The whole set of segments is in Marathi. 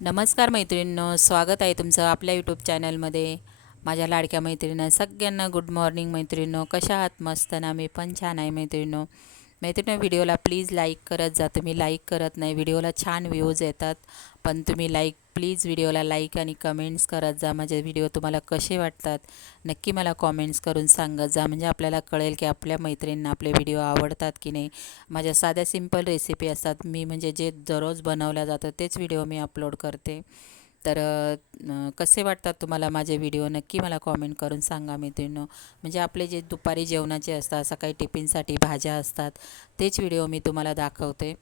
नमस्कार मैत्रिणींनो स्वागत आहे तुमचं आपल्या यूट्यूब चॅनलमध्ये माझ्या लाडक्या मैत्रिणींना सगळ्यांना गुड मॉर्निंग मैत्रिणींनो. कशा आहात? मस्त ना? मी पण छान आहे मैत्रिणींनो. मैत्रिणी व्हिडिओला प्लीज लाईक करत जा. तुम्ही लाईक करत नाही व्हिडिओला छान व्ह्यूज येतात. पण तुम्ही लाईक प्लीज व्हिडिओला लाईक आणि कमेंट्स करत जा. माझे व्हिडिओ तुम्हाला कसे वाटतात नक्की मला कॉमेंट्स करून सांगत जा. म्हणजे आपल्याला कळेल की आपल्या मैत्रिणींना आपले व्हिडिओ आवडतात की नाही. माझ्या साध्या सिंपल रेसिपी असतात. मी म्हणजे जे दररोज बनवल्या जातं तेच व्हिडिओ मी अपलोड करते. तर कसे वाटतात तुम्हाला माझे व्हिडिओ? नक्की मला कॉमेंट करून सांगा मैत्रिणींनो. म्हणजे आपले जे दुपारी जेवणाचे असतात सकाळी टिफिनसाठी भाज्या असतात तेच व्हिडिओ मी तुम्हाला दाखवते.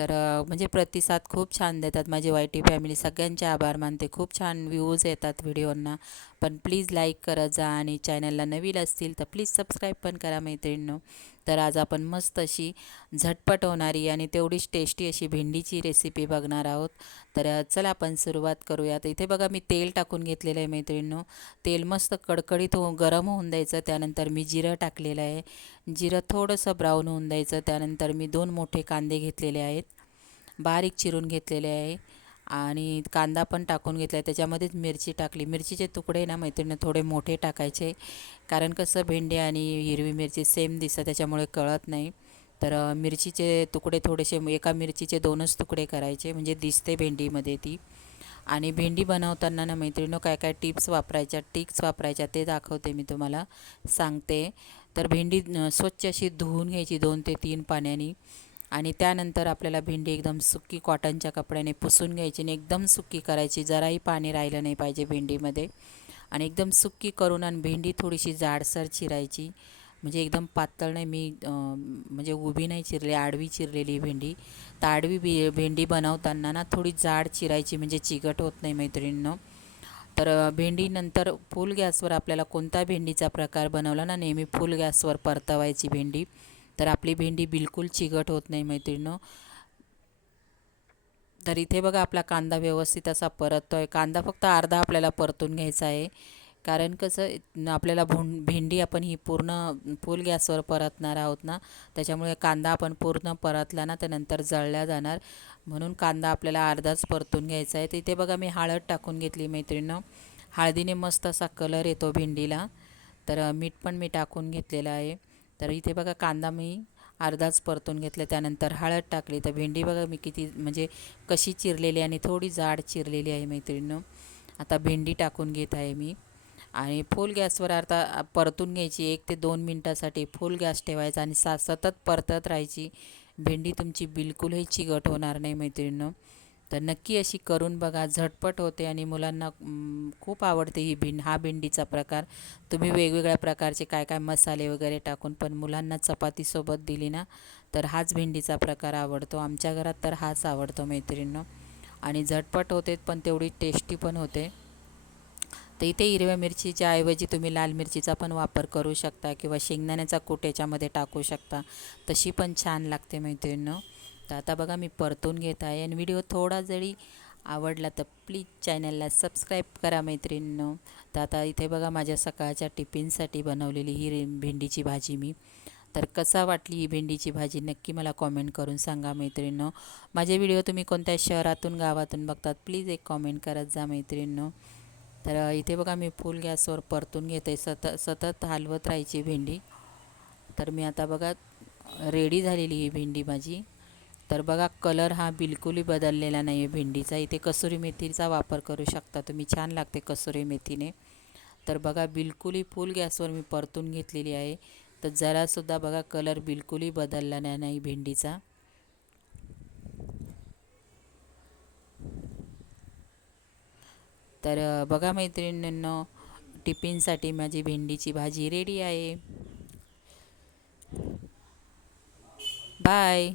तर म्हणजे प्रतिसाद खूप छान देतात माझी वाय टी फॅमिली. सगळ्यांचे आभार मानते. खूप छान व्ह्यूज येतात व्हिडिओंना. पण प्लीज लाईक करत जा आणि चॅनलला नवीन असतील तर प्लीज सबस्क्राईब पण करा मैत्रिणींनो. तर आज आपण मस्त अशी झटपट होणारी आणि तेवढीच टेस्टी अशी भेंडीची रेसिपी बघणार आहोत. तर चला आपण सुरुवात करूयात इथे बघा मी तेल टाकून घेतलेलं आहे मैत्रिणींनो. तेल मस्त कडकडीत हो गरम होऊन द्यायचं. त्यानंतर मी जिरं टाकलेलं आहे. जिरं थोडंसं ब्राऊन होऊन द्यायचं. त्यानंतर मी दोन मोठे कांदे घेतलेले आहेत. बारीक चिरून घेतलेले आहे. आणि कांदा पण टाकून घेतला आहे त्याच्यामध्येच मिरची टाकली. मिरचीचे तुकडे ना मैत्रिणीनं थोडे मोठे टाकायचे. कारण कसं भेंडी आणि हिरवी मिरची सेम दिसतं त्याच्यामुळे कळत नाही. तर मिरचीचे तुकडे थोडेसे एका मिरचीचे दोनच तुकडे करायचे. म्हणजे दिसते भेंडीमध्ये ती. आणि भेंडी बनवताना ना मैत्रिणीनं काय काय टिप्स वापरायच्या? टिक्स वापरायच्या ते दाखवते मी तुम्हाला. सांगते. तर भेंडी स्वच्छ अशी धुवून घ्यायची दोन ते तीन पाण्याने. आणि त्यानंतर आपल्याला भेंडी एकदम सुक्की कॉटनच्या कपड्याने पुसून घ्यायची आणि एकदम सुक्की करायची. जराही पाणी राहिलं नाही पाहिजे भेंडीमध्ये. आणि एकदम सुक्की करून आणि भेंडी थोडीशी जाडसर चिरायची. म्हणजे एकदम पातळ नाही मी म्हणजे उभी नाही चिरली आडवी चिरलेली भेंडी. तर आडवी बी भेंडी बनवताना ना थोडी जाड चिरायची म्हणजे चिकट होत नाही मैत्रिणीनं. तर भेंडीनंतर फुल गॅसवर आपल्याला कोणता भेंडीचा प्रकार बनवला ना नेहमी फुल गॅसवर परतवायची भेंडी. तर आपली भेंडी बिलकुल चिकट होत नाही मैत्रिणीनं तर इथे बघा आपला कांदा व्यवस्थित असा परततो आहे कांदा फक्त अर्धा आपल्याला परतून घ्यायचा आहे. कारण कसं आपल्याला भों भेंडी आपण ही पूर्ण फुल गॅसवर परतणार आहोत ना त्याच्यामुळे कांदा आपण पूर्ण परतला ना त्यानंतर जळल्या जाणार. म्हणून कांदा आपल्याला अर्धाच परतून घ्यायचा आहे. तिथे बघा मी हळद टाकून घेतली मैत्रिणीनं हळदीने मस्त असा कलर येतो भेंडीला. तर मीठ पण मी टाकून घेतलेलं आहे. तर इथे बघा कांदा मी अर्धाच परतून घेतला त्यानंतर हळद टाकली. तर भेंडी बघा मी किती म्हणजे कशी चिरलेली आणि थोडी जाड चिरलेली आहे मैत्रिणीनं. आता भेंडी टाकून घेत आहे मी. आणि फुल गॅसवर आता परतून घ्यायची एक ते दोन मिनटासाठी फुल गॅस ठेवायचा आणि सा सतत परतत राहायची. भेंडी तुमची बिलकुलही चिकट होणार नाही मैत्रिणीनं. तर नक्की अशी करून बघा. झटपट होते आणि मुलांना खूप आवडते ही भिंड हा भेंडीचा प्रकार. तुम्ही वेगवेगळ्या प्रकारचे काय काय मसाले वगैरे टाकून पण मुलांना चपातीसोबत दिली ना तर हाच भेंडीचा प्रकार आवडतो. आमच्या घरात तर हाच आवडतो मैत्रिणींनो. आणि झटपट होते पण तेवढी टेस्टी पण होते. तर इथे हिरव्या मिरचीच्या ऐवजी तुम्ही लाल मिरचीचा पण वापर करू शकता किंवा शेंगदाण्याचा कूट याच्यामध्ये टाकू शकता. तशी पण छान लागते मैत्रिणींनो. तर आता बघा मी परतून घेत आहे आणि व्हिडिओ थोडा जरी आवडला तर प्लीज चॅनलला सबस्क्राईब करा मैत्रिणीनं. तर आता इथे बघा माझ्या सकाळच्या टिफिनसाठी बनवलेली ही भेंडीची भाजी मी. तर कसा वाटली ही भेंडीची भाजी? नक्की मला कॉमेंट करून सांगा मैत्रिणींनो. माझे व्हिडिओ तुम्ही कोणत्या शहरातून गावातून बघतात प्लीज एक कॉमेंट करत जा मैत्रिणींनो. तर इथे बघा मी फुल गॅसवर परतून घेते. सतत सतत हलवत राहायची भेंडी. तर मी आता बघा रेडी झालेली ही भेंडी माझी. तर बघा कलर हा बिलकुलही बदललेला नाही आहे भेंडीचा इथे कसुरी मेथीचा वापर करू शकता तुम्ही. छान लागते कसुरी मेथीने. तर बघा बिलकुलही फुल गॅसवर मी परतून घेतलेली आहे. तर जरासुद्धा बघा कलर बिलकुलही बदलला नाही भेंडीचा. तर बघा मैत्रिणींनो टिफिनसाठी माझी भेंडीची भाजी रेडी आहे. बाय.